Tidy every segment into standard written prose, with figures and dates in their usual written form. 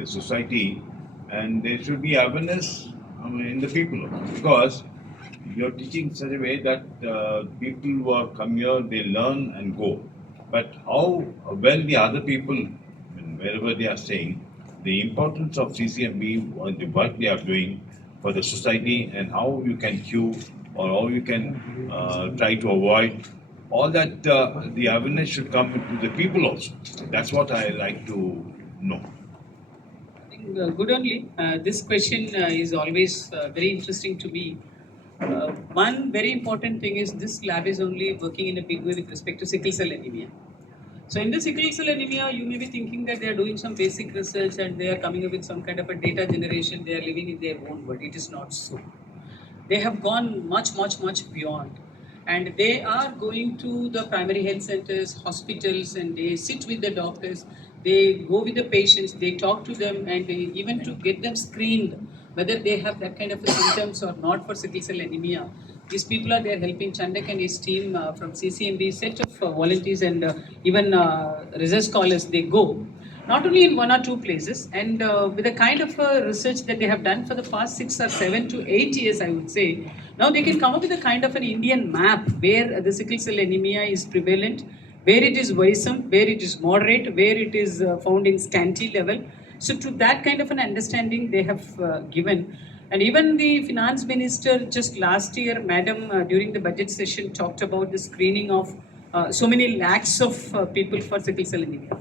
the society, and there should be awareness in the people because you're teaching in such a way that people who are come here they learn and go. But how well the other people, wherever they are staying, the importance of CCMB, the work they are doing for the society, and how you can cure or how you can try to avoid all that. The awareness should come to the people also. That's what I like to know. I think good only. This question is always very interesting to me. One very important thing is this lab is only working in a big way with respect to sickle cell anemia. So in the sickle cell anemia, you may be thinking that they are doing some basic research and they are coming up with some kind of a data generation. They are living in their own world. It is not so. They have gone much, much, much beyond. And they are going to the primary health centers, hospitals, and they sit with the doctors. They go with the patients, they talk to them, and they, even to get them screened whether they have that kind of symptoms or not for sickle cell anemia. These people are there helping. Chandak and his team from CCMB, set of volunteers and even research scholars, they go not only in one or two places, and with the kind of research that they have done for the past 6 or 7 to 8 years, I would say, now they can come up with a kind of an Indian map where the sickle cell anemia is prevalent, where it is worrisome, where it is moderate, where it is found in scanty level. So to that kind of an understanding they have given. And even the finance minister just last year, madam, during the budget session talked about the screening of so many lakhs of people for sickle cell anemia.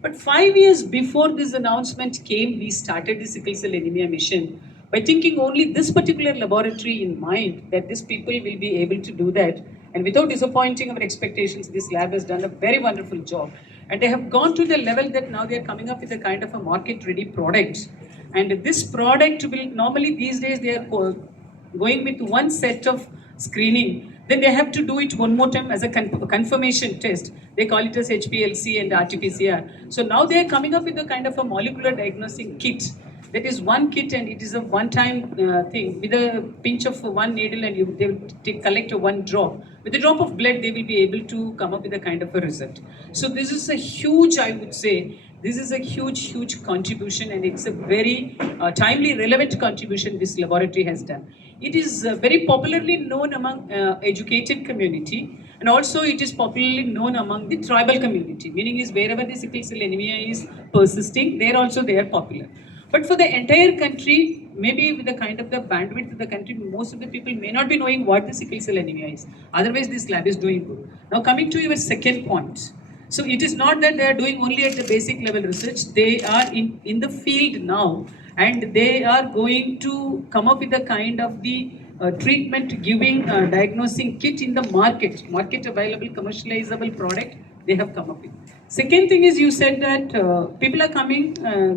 But 5 years before this announcement came, we started the sickle cell anemia mission by thinking only this particular laboratory in mind, that these people will be able to do that. And without disappointing our expectations, this lab has done a very wonderful job. And they have gone to the level that now they are coming up with a kind of a market-ready product. And this product will normally these days they are going with one set of screening, then they have to do it one more time as a confirmation test. They call it as HPLC and RT-PCR. So now they are coming up with a kind of a molecular diagnostic kit. That is one kit and it is a one-time thing. With a pinch of one needle and they will collect a one drop. With a drop of blood, they will be able to come up with a kind of a result. So this is a huge, I would say, this is a huge, huge contribution, and it's a very timely, relevant contribution this laboratory has done. It is very popularly known among educated community, and also it is popularly known among the tribal community, meaning is wherever the sickle cell anemia is persisting, there also they are popular. But for the entire country, maybe with the kind of the bandwidth of the country, most of the people may not be knowing what the sickle cell anemia is. Otherwise, this lab is doing good. Now, coming to your second point. So it is not that they are doing only at the basic level research. They are in the field now, and they are going to come up with a kind of the treatment giving diagnosing kit in the market available commercializable product they have come up with. Second thing is you said that people are coming,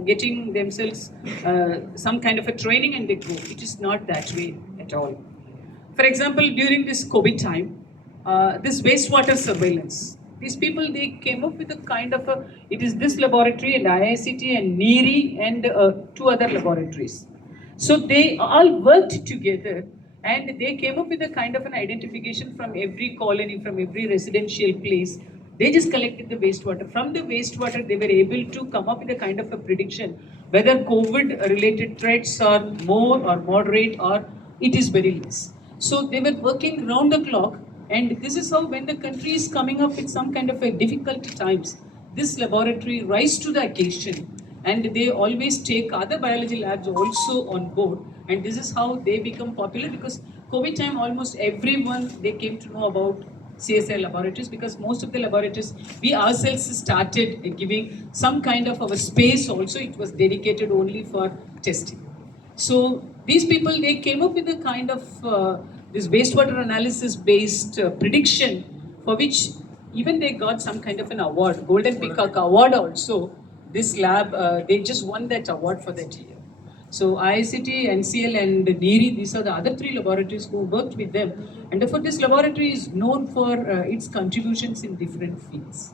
getting themselves some kind of a training and they go. It is not that way at all. For example, during this COVID time, this wastewater surveillance, these people they came up with a kind of a. It is this laboratory and IICT and NEERI and two other laboratories. So they all worked together and they came up with a kind of an identification from every colony, from every residential place. They just collected the wastewater. From the wastewater, they were able to come up with a kind of a prediction whether COVID-related threats are more or moderate or it is very less. So they were working round the clock, and this is how when the country is coming up with some kind of a difficult times, this laboratory rise to the occasion, and they always take other biology labs also on board, and this is how they become popular because COVID time almost everyone they came to know about CSI laboratories because most of the laboratories we ourselves started giving some kind of our space also. It was dedicated only for testing. So these people they came up with a kind of this wastewater analysis based prediction for which even they got some kind of an award, Golden Peacock Award also. This lab they just won that award for that year. So IICT, NCL, and NEERI, these are the other three laboratories who worked with them. And therefore, this laboratory is known for its contributions in different fields.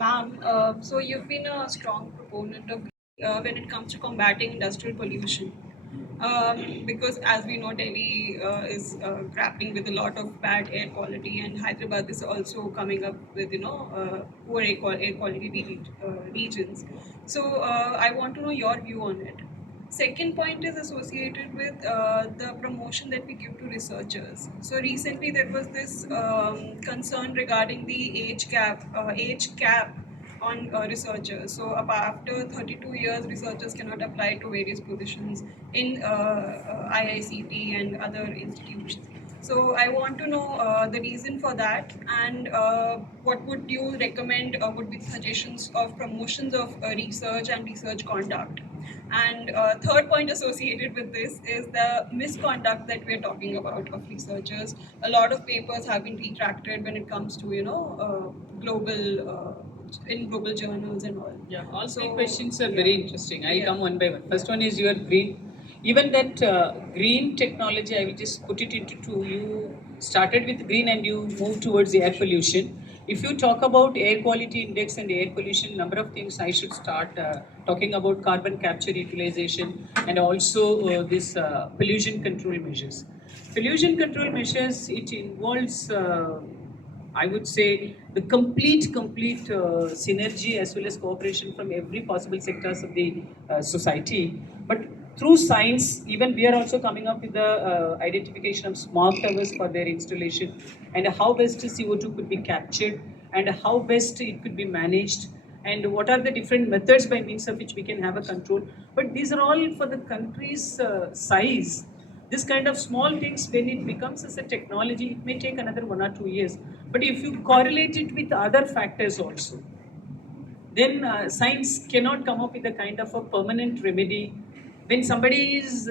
Ma'am, so you've been a strong proponent of when it comes to combating industrial pollution. because as we know, Delhi is grappling with a lot of bad air quality, and Hyderabad is also coming up with poor air quality regions. So I want to know your view on it. Second point is associated with the promotion that we give to researchers. So recently there was this concern regarding the age cap on researchers. So after 32 years, researchers cannot apply to various positions in IICT and other institutions. So I want to know the reason for that, and what would you recommend would be suggestions of promotions of research and research conduct. And third point associated with this is the misconduct that we're talking about of researchers. A lot of papers have been retracted when it comes to global in global journals and all. Yeah, all three So, questions are yeah. very interesting. I'll Yeah. come one by one. First one is your green. Even that green technology, I will just put it into two. You started with green and you moved towards air pollution. If you talk about air quality index and air pollution, number of things I should start talking about carbon capture utilization and also this pollution control measures. Pollution control measures, it involves I would say the complete synergy as well as cooperation from every possible sectors of the society. But through science, even we are also coming up with the identification of smart towers for their installation and how best CO2 could be captured and how best it could be managed and what are the different methods by means of which we can have a control. But these are all for the country's size. This kind of small things, when it becomes as a technology, it may take another 1 or 2 years. But if you correlate it with other factors also, then science cannot come up with a kind of a permanent remedy. When somebody is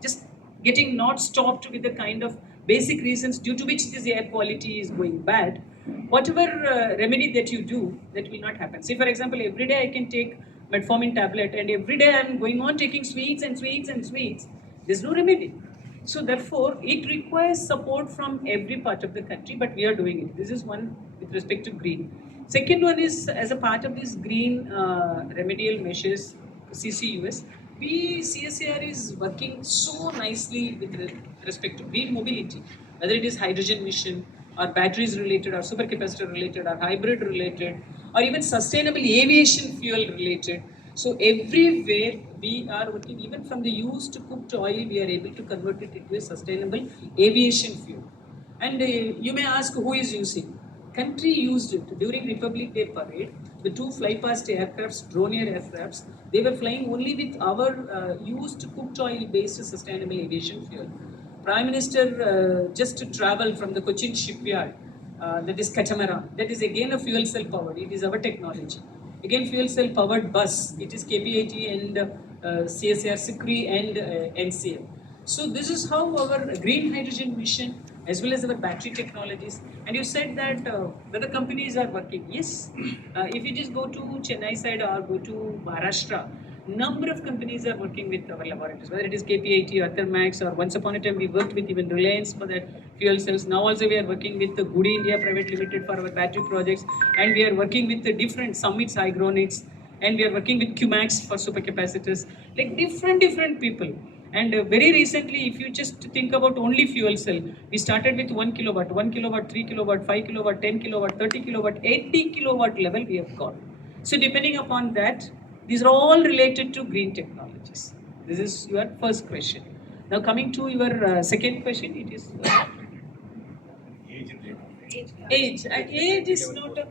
just getting not stopped with the kind of basic reasons due to which this air quality is going bad, whatever remedy that you do, that will not happen. Say, for example, every day I can take metformin tablet, and every day I'm going on taking sweets and sweets and sweets. There's no remedy. So therefore, it requires support from every part of the country, but we are doing it. This is one with respect to green. Second one is as a part of these green remedial measures, CCUS, we CSAR is working so nicely with respect to green mobility, whether it is hydrogen mission or batteries related or supercapacitor related or hybrid related or even sustainable aviation fuel related. So everywhere we are working, even from the used cooked oil, we are able to convert it into a sustainable aviation fuel. And you may ask who is using. Country used it during Republic Day parade. The two fly past aircrafts, drone aircrafts, they were flying only with our used cooked oil based sustainable aviation fuel. Prime Minister just to travel from the Cochin shipyard, that is catamaran, that is again a fuel cell powered. It is our technology. Again, fuel cell powered bus. It is KPIT and CSR, SICRI and NCL. So this is how our green hydrogen mission, as well as our battery technologies. And you said that whether companies are working. Yes, if you just go to Chennai side or go to Maharashtra, number of companies are working with our laboratories, whether it is KPIT or Thermax, or once upon a time we worked with even Reliance for that fuel cells. Now also we are working with the Goody India Private Limited for our battery projects, and we are working with the different Summits Hygronics, and we are working with QMax for supercapacitors, like different people. And very recently, if you just think about only fuel cell, we started with 1 kilowatt, 1 kilowatt, 3 kilowatt, 5 kilowatt, 10 kilowatt, 30 kilowatt, 80 kilowatt level we have got. So depending upon that, these are all related to green technologies. This is your first question. Now coming to your second question, it is age. Age is not a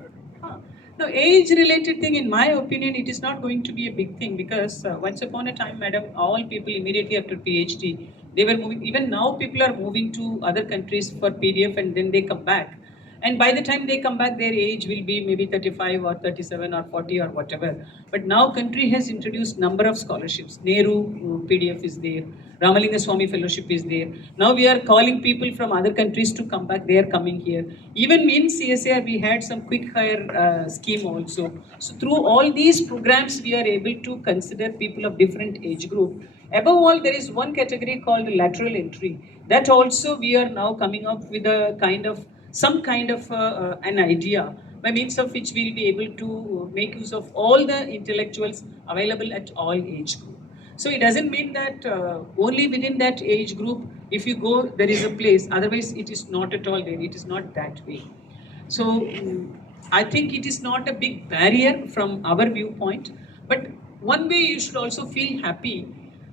no, age-related thing. In my opinion, it is not going to be a big thing because once upon a time, madam, all people immediately after PhD, they were moving. Even now, people are moving to other countries for PDF, and then they come back. And by the time they come back, their age will be maybe 35 or 37 or 40 or whatever. But now, country has introduced number of scholarships. Nehru PDF is there. Ramalinga Swami Fellowship is there. Now we are calling people from other countries to come back. They are coming here. Even in CSAR, we had some quick hire scheme also. So through all these programs, we are able to consider people of different age group. Above all, there is one category called lateral entry. That also we are now coming up with a kind of some kind of an idea by means of which we'll be able to make use of all the intellectuals available at all age group. So it doesn't mean that only within that age group, if you go, there is a place. Otherwise, it is not at all there. It is not that way. So I think it is not a big barrier from our viewpoint. But one way you should also feel happy,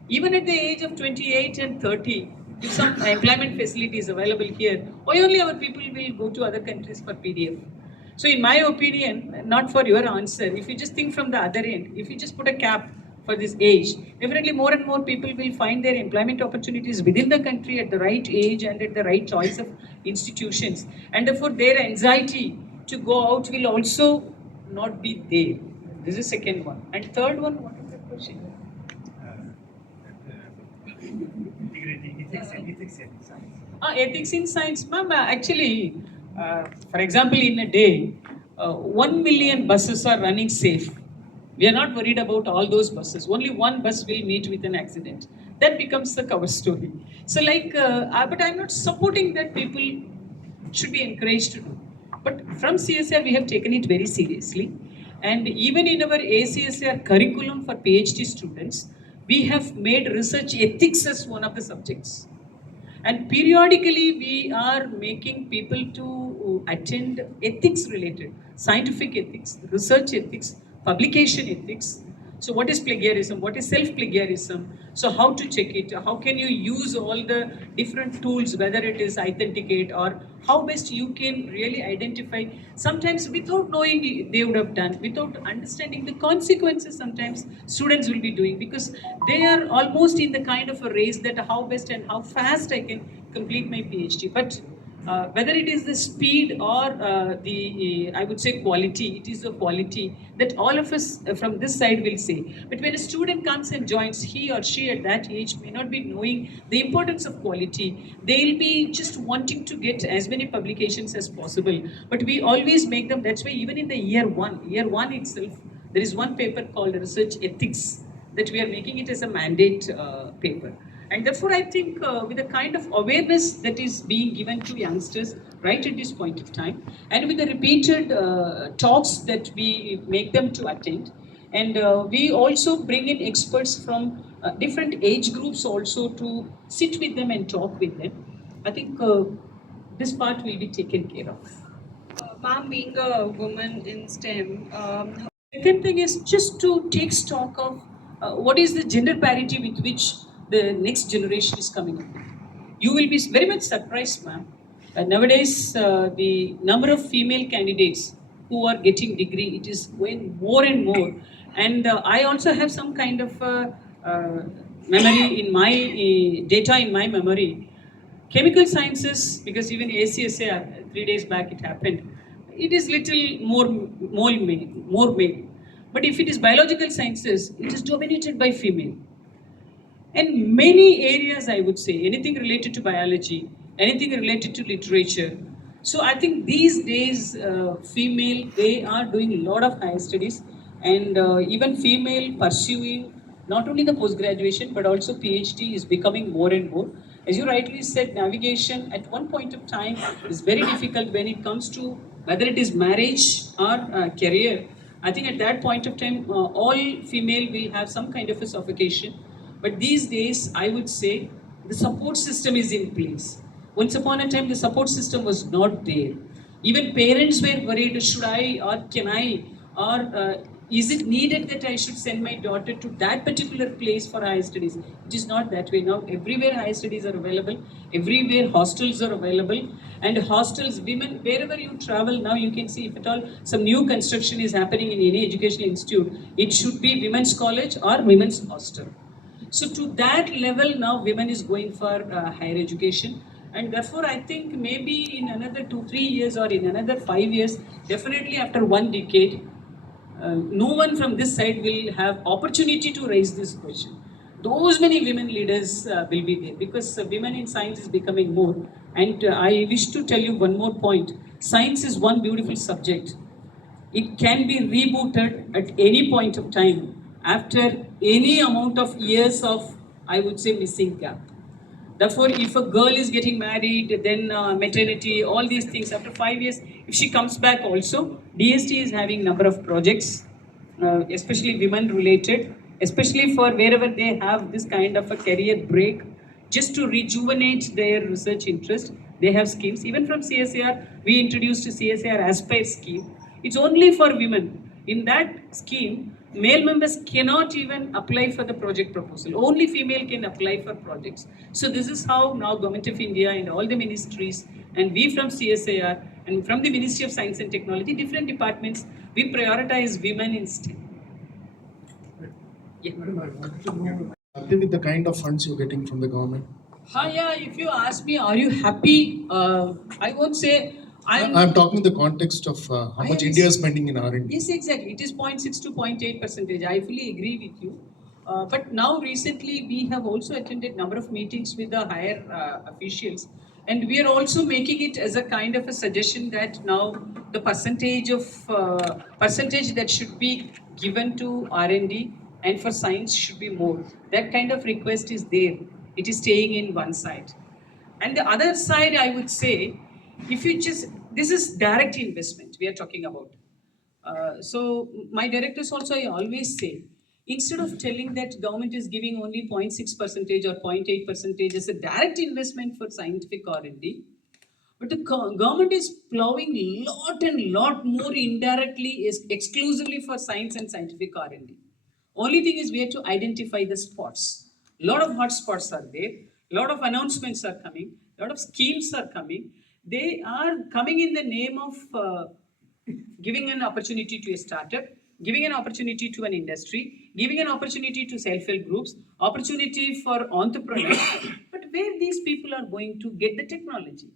even at the age of 28 and 30, if some employment facility is available here, why only our people will go to other countries for PDF? So, in my opinion, not for your answer, if you just think from the other end, if you just put a cap for this age, definitely more and more people will find their employment opportunities within the country at the right age and at the right choice of institutions. And therefore, their anxiety to go out will also not be there. This is second one. And third one, what is the question? Integrating ethics in science. Ethics in science, ma'am. Actually, for example, in a day, 1 million buses are running safe. We are not worried about all those buses. Only one bus will meet with an accident. That becomes the cover story. So, but I'm not supporting that people should be encouraged to do. But from CSR, we have taken it very seriously. And even in our ACSR curriculum for PhD students, we have made research ethics as one of the subjects. And periodically, we are making people to attend ethics related, scientific ethics, research ethics, publication ethics. So, what is plagiarism? What is self plagiarism? So, how to check it? How can you use all the different tools, whether it is Authenticate or how best you can really identify? Sometimes, without knowing, they would have done, without understanding the consequences, sometimes students will be doing because they are almost in the kind of a race that how best and how fast I can complete my PhD. But whether it is the speed or I would say quality, it is the quality that all of us from this side will say. But when a student comes and joins, he or she at that age may not be knowing the importance of quality. They'll be just wanting to get as many publications as possible. But we always make them, that's why even in the year one itself, there is one paper called Research Ethics that we are making it as a mandate paper. And therefore, I think with the kind of awareness that is being given to youngsters right at this point of time, and with the repeated talks that we make them to attend, and we also bring in experts from different age groups also to sit with them and talk with them, I think this part will be taken care of. Ma'am, being a woman in STEM, Second thing is just to take stock of what is the gender parity with which the next generation is coming up. You will be very much surprised, ma'am. Nowadays, the number of female candidates who are getting degree, it is going more and more. And I also have some kind of memory in my data in my memory. Chemical sciences, because even ACSA 3 days back it happened, it is little more male. But if it is biological sciences, it is dominated by female. And many areas, I would say, anything related to biology, anything related to literature. So I think these days, female, they are doing a lot of higher studies, and even female pursuing not only the post-graduation, but also PhD is becoming more and more. As you rightly said, navigation at one point of time is very difficult when it comes to whether it is marriage or career. I think at that point of time, all female will have some kind of a suffocation. But these days, I would say the support system is in place. Once upon a time, the support system was not there. Even parents were worried, should I or can I, or is it needed that I should send my daughter to that particular place for higher studies? It is not that way. Now, everywhere higher studies are available, everywhere hostels are available, and hostels, women, wherever you travel now, you can see if at all some new construction is happening in any educational institute, it should be women's college or women's hostel. So to that level now women is going for higher education, and therefore I think maybe in another 2-3 years or in another 5 years, definitely after 1 decade, no one from this side will have opportunity to raise this question. Those many women leaders will be there because women in science is becoming more. And I wish to tell you one more point. Science is one beautiful subject. It can be rebooted at any point of time after any amount of years of, I would say, missing gap. Therefore, if a girl is getting married, then maternity, all these things, after 5 years, if she comes back also, DST is having number of projects, especially women related, especially for wherever they have this kind of a career break, just to rejuvenate their research interest. They have schemes. Even from CSIR, we introduced a CSIR Aspire scheme. It's only for women. In that scheme, male members cannot even apply for the project proposal. Only female can apply for projects. So this is how now Government of India and all the ministries and we from CSIR and from the Ministry of Science and Technology, different departments, we prioritize women in STEM. Yeah. Madam, I wanted to know, happy with the kind of funds you're getting from the government? Yeah, if you ask me, are you happy? I won't say I'm talking in the context of how much India is spending in R&D. Yes, exactly. It is 0.6 to 0.8 percentage. I fully agree with you. But now recently we have also attended number of meetings with the higher officials, and we are also making it as a kind of a suggestion that now the percentage that should be given to R&D and for science should be more. That kind of request is there. It is staying in one side. And the other side, I would say, if you just, this is direct investment we are talking about. So my directors also, I always say, instead of telling that government is giving only 0.6 percentage or 0.8 percentage as a direct investment for scientific R&D, but the government is plowing lot and lot more indirectly, is exclusively for science and scientific R&D. Only thing is we have to identify the spots. A lot of hot spots are there. A lot of announcements are coming. A lot of schemes are coming. They are coming in the name of giving an opportunity to a startup, giving an opportunity to an industry, giving an opportunity to self-help groups, opportunity for entrepreneurs. But where these people are going to get the technology?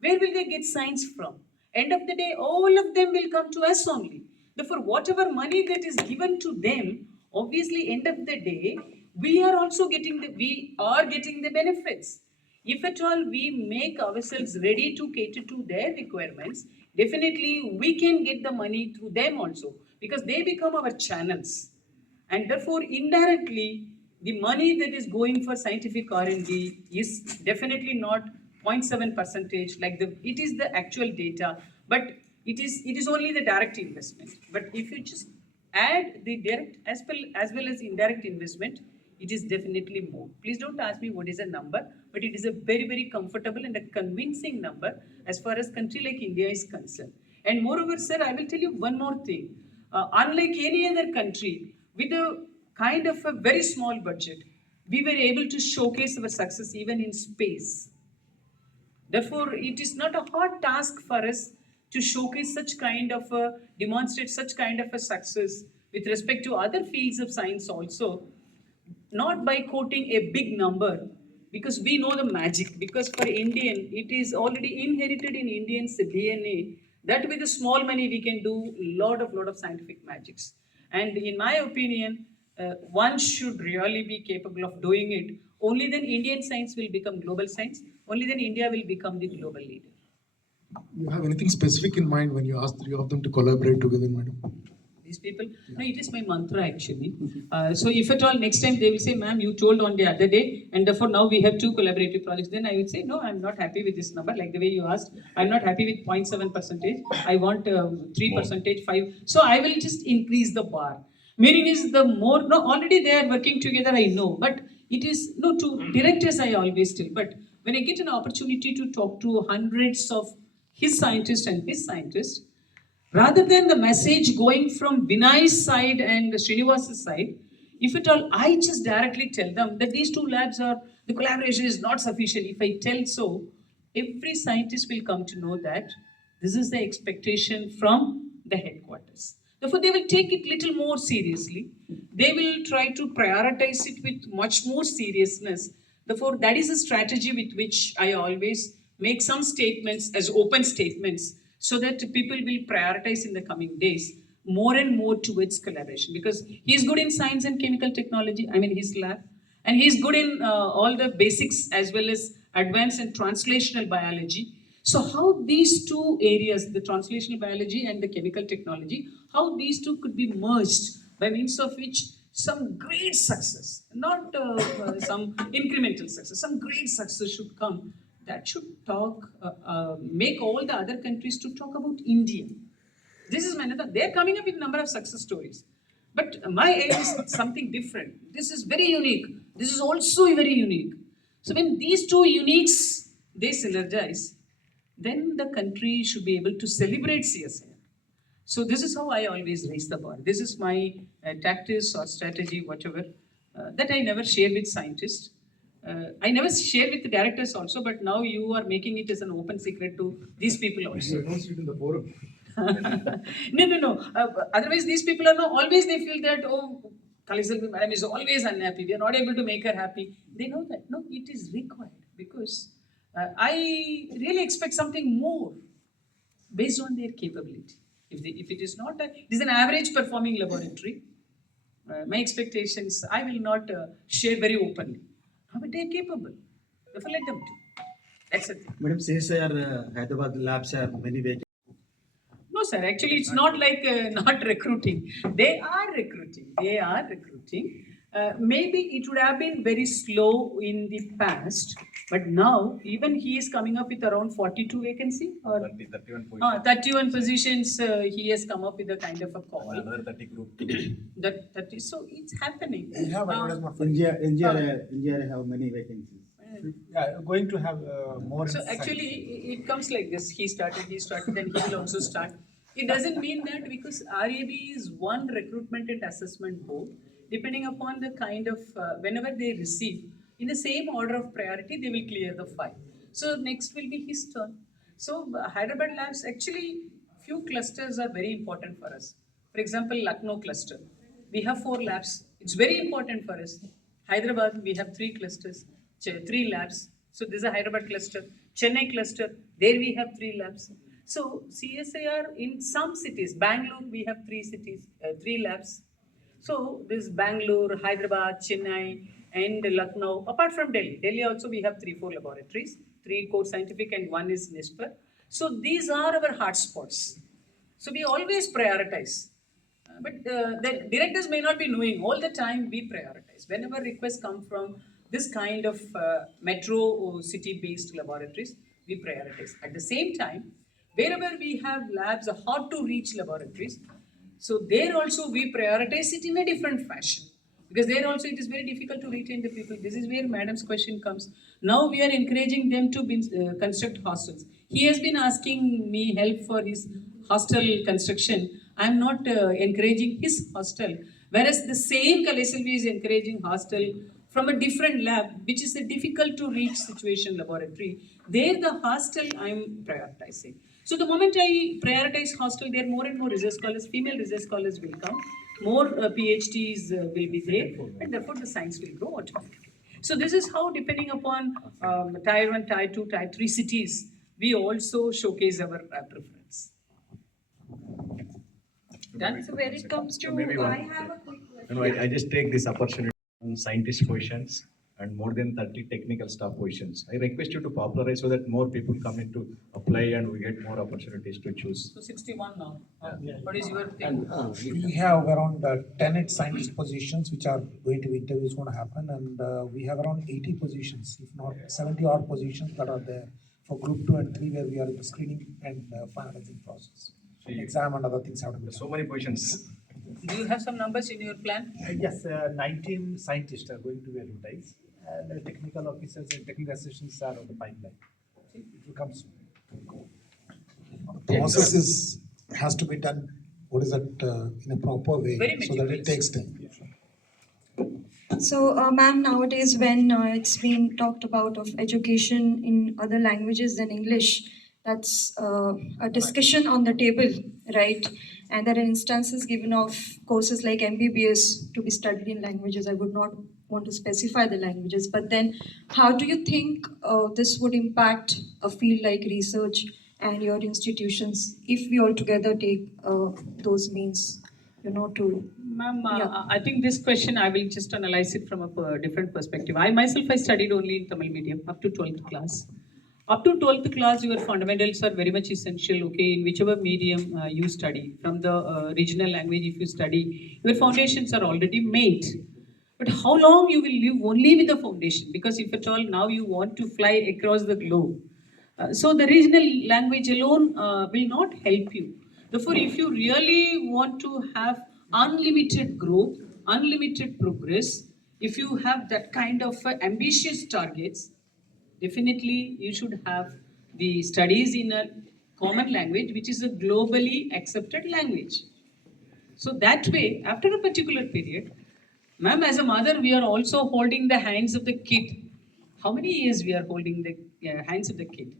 Where will they get science from? End of the day, all of them will come to us only. Therefore, whatever money that is given to them, obviously, end of the day, we are also getting the benefits. If at all we make ourselves ready to cater to their requirements, definitely we can get the money through them also, because they become our channels. And therefore, indirectly, the money that is going for scientific R&D is definitely not 0.7 percentage like it is the actual data, but it is only the direct investment. But if you just add the direct as well as indirect investment, it is definitely more. Please don't ask me what is a number, but it is a very, very comfortable and a convincing number as far as country like India is concerned. And moreover, sir, I will tell you one more thing. Unlike any other country, with a kind of a very small budget, we were able to showcase our success even in space. Therefore, it is not a hard task for us to showcase demonstrate such kind of a success with respect to other fields of science also, not by quoting a big number, because we know the magic, because for Indian, it is already inherited in Indians' DNA, that with a small money we can do lot of scientific magics. And in my opinion, one should really be capable of doing it. Only then Indian science will become global science. Only then India will become the global leader. You have anything specific in mind when you ask three of them to collaborate together, madam? These people, no, it is my mantra actually. So if at all next time they will say, ma'am, you told on the other day, and therefore now we have 2 collaborative projects, then I would say, no, I'm not happy with this number, like the way you asked. I'm not happy with 0.7 percentage. I want 3 percentage, 5. So I will just increase the bar. Meaning is the more, no, already they are working together, I know, but it is, no, to directors I always tell, but when I get an opportunity to talk to hundreds of his scientists and his scientists, rather than the message going from Vinay's side and Srinivas's side, if at all, I just directly tell them that these 2 labs the collaboration is not sufficient. If I tell so, every scientist will come to know that this is the expectation from the headquarters. Therefore, they will take it little more seriously. They will try to prioritize it with much more seriousness. Therefore, that is a strategy with which I always make some statements as open statements, so that people will prioritize in the coming days more and more towards collaboration, because he is good in science and chemical technology, I mean his lab, and he is good in all the basics as well as advanced and translational biology. So how these 2 areas, the translational biology and the chemical technology, how these 2 could be merged by means of which some great success, not some incremental success, some great success should come. That should make all the other countries to talk about India. This is my another. They're coming up with a number of success stories. But my aim is something different. This is very unique. This is also very unique. So when these two uniques they synergize, then the country should be able to celebrate CSIR. So this is how I always raise the bar. This is my tactics or strategy, whatever, that I never share with scientists. I never share with the directors also, but now you are making it as an open secret to these people also. You announced it in the forum. No. Otherwise, these people are not always. They feel that Kaliselvi madam is always unhappy. We are not able to make her happy. They know that no, it is required because I really expect something more based on their capability. If it is not, it is an average performing laboratory. My expectations I will not share very openly. But they are capable. Therefore, let them do. That's the thing. Madam, CSIR Hyderabad labs have many vacancies. No, sir. Actually, it's not like not recruiting. They are recruiting. They are recruiting. Maybe it would have been very slow in the past, but now even he is coming up with around 42 vacancy or 31 positions. 31 positions. He has come up with a kind of a call. Another 30 group. That is so. It's happening. We have advertisement for NGR have many vacancies. Yeah, going to have more. So actually, it comes like this. He started, then he will also start. It doesn't mean that because RAB is one recruitment and assessment board, depending upon the kind of, whenever they receive, in the same order of priority, they will clear the file. So next will be his turn. So Hyderabad labs, actually, few clusters are very important for us. For example, Lucknow cluster. We have 4 labs. It's very important for us. Hyderabad, we have 3 clusters. 3 labs. So this is a Hyderabad cluster. Chennai cluster, there we have 3 labs. So CSIR in some cities, Bangalore, we have 3 labs. So this Bangalore, Hyderabad, Chennai, and Lucknow, apart from Delhi. Delhi also we have 3-4 laboratories, 3 core scientific and 1 is NISPER. So these are our hotspots. So we always prioritize. But the directors may not be knowing all the time we prioritize. Whenever requests come from this kind of metro or city-based laboratories, we prioritize. At the same time, wherever we have labs, hard to reach laboratories, so there also we prioritize it in a different fashion. Because there also it is very difficult to retain the people. This is where madam's question comes. Now we are encouraging them to construct hostels. He has been asking me help for his hostel construction. I am not encouraging his hostel. Whereas the same Kaliselvi is encouraging hostel from a different lab, which is a difficult to reach situation laboratory. There the hostel I am prioritizing. So the moment I prioritize hostel, there more and more research scholars, female research scholars will come, more PhDs will be there, and therefore the science will grow automatically. So this is how, depending upon Tier 1, Tier 2, Tier 3 cities, we also showcase our preference. Done? So when it comes to, maybe one- I have a quick question. No, I just take this opportunity on scientist positions and more than 30 technical staff positions. I request you to popularize so that more people come in to apply and we get more opportunities to choose. So 61 now. What is your thing? We have around 10 scientist positions which are going to be interviews going to happen, and we have around 80 positions, if not 70 odd positions that are there for group 2 and 3 where we are in the screening and finalizing process. Exam and other things have to be done. So many positions. Do you have some numbers in your plan? Yes, 19 scientists are going to be advertised, and technical officers and technical assistants are on the pipeline. It will come soon. The process has to be done, in a proper way, Very so that it meticulous. takes time. So, ma'am, nowadays when it's been talked about of education in other languages than English, that's a discussion on the table, right? And there are instances given of courses like MBBS to be studied in languages. I would not want to specify the languages, but then how do you think this would impact a field like research and your institutions if we all together take those means, to Ma'am, Yeah. I think this question I will just analyze it from a different perspective. I studied only in Tamil medium up to 12th class. Up to 12th class, your fundamentals are very much essential, okay, in whichever medium you study. From the regional language, if you study, your foundations are already made. But how long you will live only with the foundation? Because if at all now you want to fly across the globe, so the regional language alone will not help you. Therefore, if you really want to have unlimited growth, unlimited progress, if you have that kind of ambitious targets, definitely you should have the studies in a common language, which is a globally accepted language. So that way, after a particular period, ma'am, as a mother, we are also holding the hands of the kid. How many years we are holding the hands of the kid?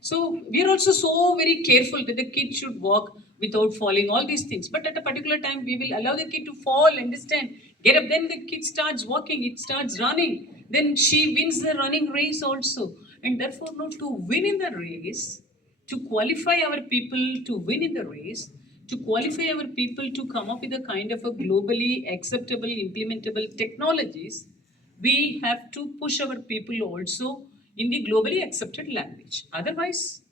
So we are also so very careful that the kid should walk without falling, all these things. But at a particular time, we will allow the kid to fall, understand, get up. Then the kid starts walking, it starts running. Then she wins the running race also. And therefore, no, to win in the race, to qualify our people to win in the race, to qualify our people to come up with a kind of a globally acceptable, implementable technologies, we have to push our people also in the globally accepted language. Otherwise,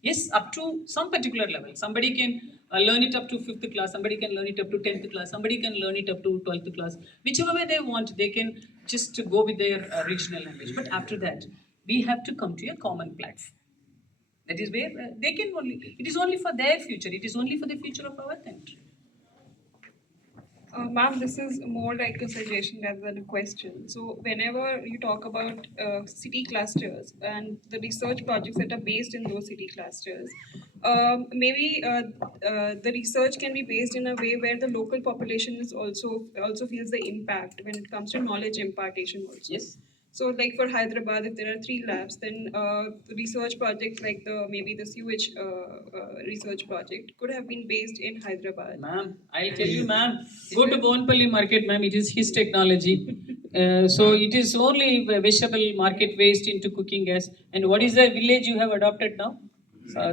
yes, up to some particular level. Somebody can learn it up to 5th class, somebody can learn it up to 10th class, somebody can learn it up to 12th class. Whichever way they want, they can just go with their regional language. But after that, we have to come to a common platform. That is where they can only, it is only for their future, it is only for the future of our country. Ma'am, this is more like a suggestion rather than a question. So, whenever you talk about city clusters and the research projects that are based in those city clusters, maybe the research can be based in a way where the local population is also feels the impact when it comes to knowledge impartation also. Yes. So, like for Hyderabad, if there are 3 labs, then the research project like maybe the sewage research project could have been based in Hyderabad. Ma'am, I'll tell you, ma'am, go to Bonpalli market, ma'am, it is his technology. So it is only vegetable market waste into cooking gas. And what is the village you have adopted now?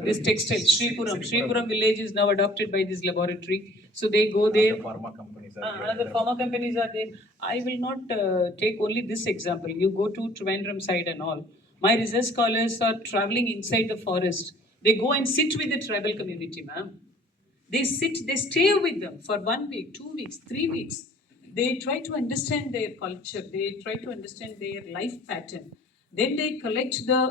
This textile, Shripuram village is now adopted by this laboratory. So they go there. The pharma companies are there. Other pharma companies are there. I will not take only this example. You go to Trivandrum side and all. My research scholars are traveling inside the forest. They go and sit with the tribal community, ma'am. They stay with them for 1 week, 2 weeks, 3 weeks. They try to understand their culture. They try to understand their life pattern. Then they collect the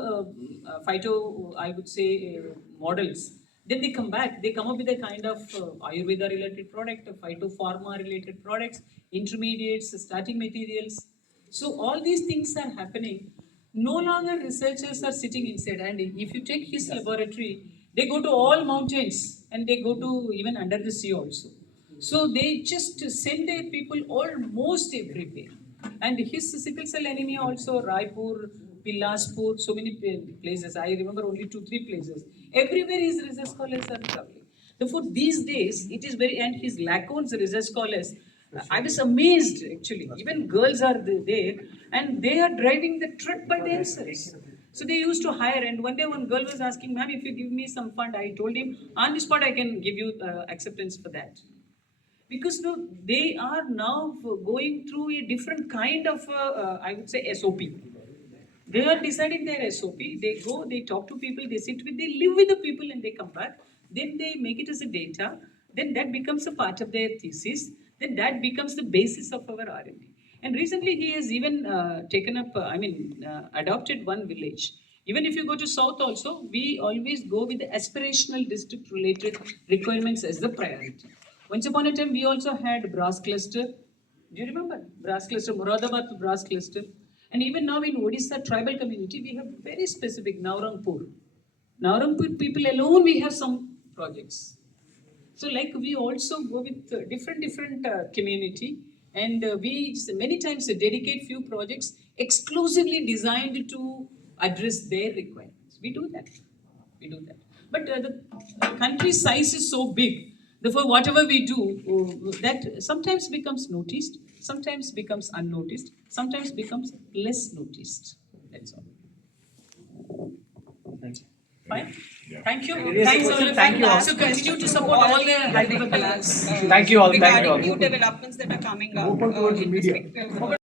I would say, models. Then they come back, they come up with a kind of Ayurveda related product, phytopharma related products, intermediates, starting materials. So all these things are happening. No longer researchers are sitting inside. And if you take his laboratory, they go to all mountains and they go to even under the sea also. So they just send their people almost everywhere. And his sickle cell anemia also, Raipur, Bilaspur, so many places. I remember only 2-3 places. Everywhere his research scholars are traveling. Therefore, these days, it is very, and his Lacone's research scholars, I was amazed actually. Even girls are there and they are driving the trip by themselves. So they used to hire, and one day one girl was asking, ma'am, if you give me some fund, I told him, on the spot I can give you acceptance for that. Because no, they are now going through a different kind of, I would say, SOP. They are deciding their SOP. They go, they talk to people, they sit with, they live with the people, and they come back. Then they make it as a data. Then that becomes a part of their thesis. Then that becomes the basis of our R&D. And recently he has even taken up, adopted one village. Even if you go to South also, we always go with the aspirational district related requirements as the priority. Once upon a time, we also had brass cluster. Do you remember? Brass cluster, Moradabad brass cluster. And even now in Odisha tribal community, we have very specific Naurangpur. Naurangpur people alone, we have some projects. So like we also go with different community, and we many times dedicate few projects exclusively designed to address their requirements. We do that. But the country size is so big. Therefore, whatever we do, that sometimes becomes noticed, sometimes becomes unnoticed, sometimes becomes less noticed. That's all. Fine? Yeah. Thank you. Yes, Thanks, question. all. Thank you all. So continue to support all the Hyderabad labs. Thank you all. Thank you Regarding all. new developments that are coming up. Open towards the in media. respect-